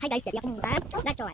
Hai guys, jadi aku minta gacor.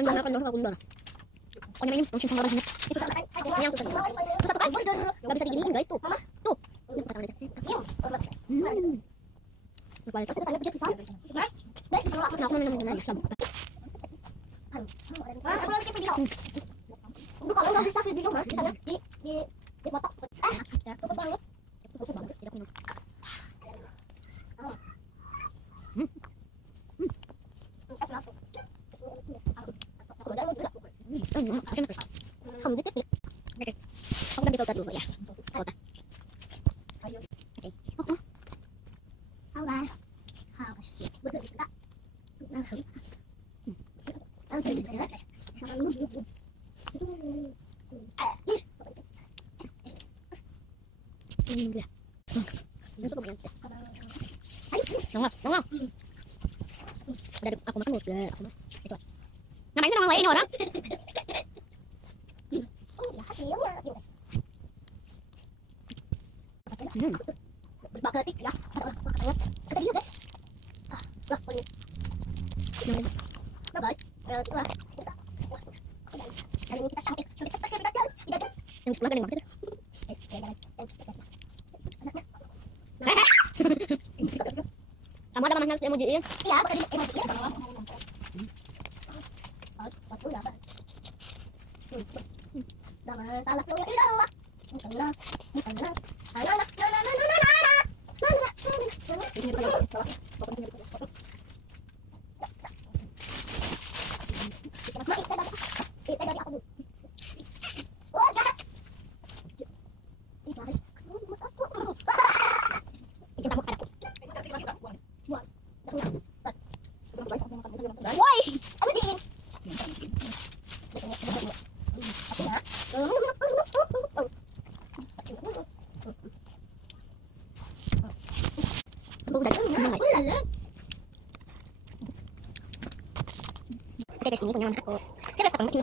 Mana kan dong aku pokoknya ini langsung sama banget itu sama ini yang susah terus satu kali nggak bisa diginiin guys tuh mama tuh berbalik aku tanya dia pisau guys kalau aku minum aja sama kalau nggak bisa video mah bisa di foto cepet banget bagus banget tidak minum không dứt tiếp không cần đi câu tật được vậy à câu tật không là không bữa được đó đang thử đang thử đấy đúng không udah aku makan một aku makan itu ngapain sih orang lain orang bakal tik ya kata dia guys lah boleh nah guys itulah hari ini kita sampai cepat ya tidak yang sebelah kan yang mana kamu ada mamahnya harus emojiin iya bakal di emojiin betul ya jangan salah Allah Oke, guys, ini punya mama aku. Saya rasa banget,